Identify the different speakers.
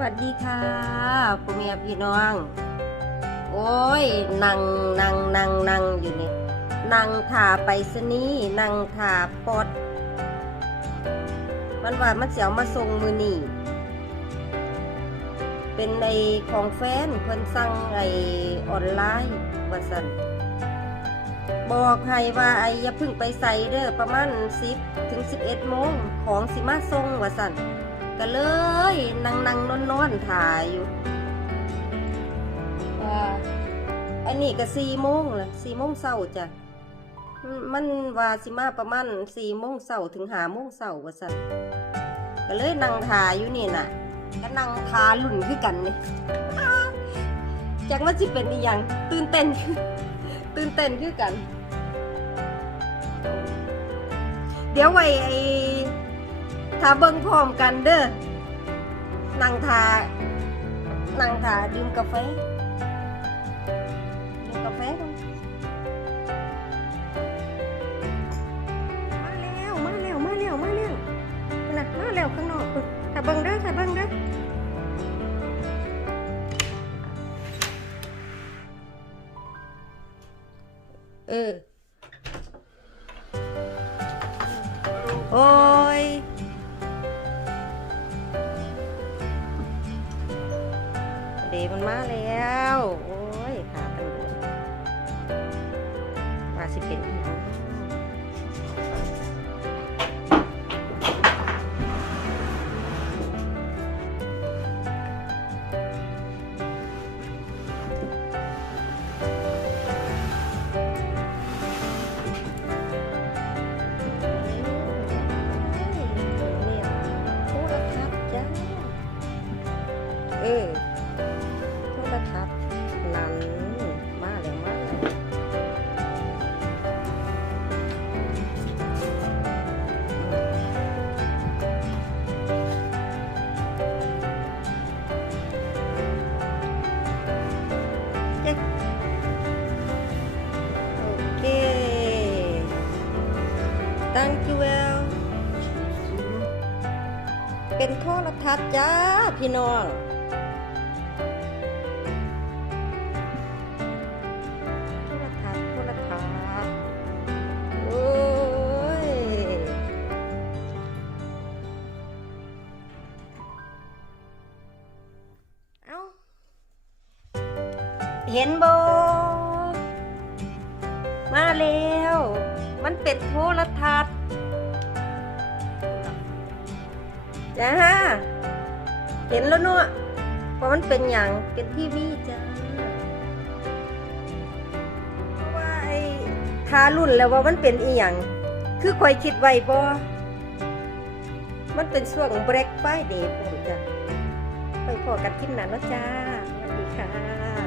Speaker 1: วัสดีค่ะพ่อแม่พี่น้อง โอ้ยนั่งนั่งนั่งนั่งอยู่นี่นั่งถ่าไปสนีนั่งถ่าปอดมันว่ามันเสียวมาส่งมือนี่เป็นในของแฟนเพิ่นสั่งไอออนไลน์ว่าสันบอกให้ว่าไออย่าเพึ่งไปใส่เด้อประมาณ10ถึง11โมงของสิมาส่งว่าสัน ก็เลยนั่งนั่งนอนนอนถ่ายอยู่อ่าอันนี้ก็สี่โมงละสี่โมงเช้าจ้ะมันว่าสิมาประมาณสี่โมงเช้าถึงหาโมงเช้าว่าสันก็เลยนั่งถ่ายอยู่นี่น่ะ ก็นั่งทาลุ่นคือกันนี่จักว่าสิเป็นอีหยังตื่นเต้นตื่นเต้นคือกัน เดี๋ยวไว้ไอ้ ถ้าเบิ่งพร้อมกันเด้อนั่งทานั่งทาดื่มกาแฟดื่มกาแฟก่อนมาแล้วมาแล้วมาแล้วมาแล้วน่ะมาแล้วข้างนอกพุ่นถ้าเบิ่งเด้อถ้าเบิ่งเด้อเออโอ้ย เดมันมาแล้ว โอ้ยขาตังมาสิเป็นอีหยังเนี่ยโทรทัศน์จ้าเออ thank you well เป็นโทรทัศน์จ้าพี่น้องโทรทัศน์โทรทัศน์โอ้ยเอาเห็นบ่มาแล้ว มันเป็นโทรทัศน์จ้าเห็นแล้วเนาะเพราะมันเป็นอย่างเป็นทีวีจ้าเพราะว่าไอ้ทารุ่นแล้วว่ามันเป็นอีหยังคือคอยคิดไว้บ่มันเป็นช่วง Black Friday ผมจ้ะไปพอกันคลิปหนั้นแล้วจ้าสวัสดีค่ะ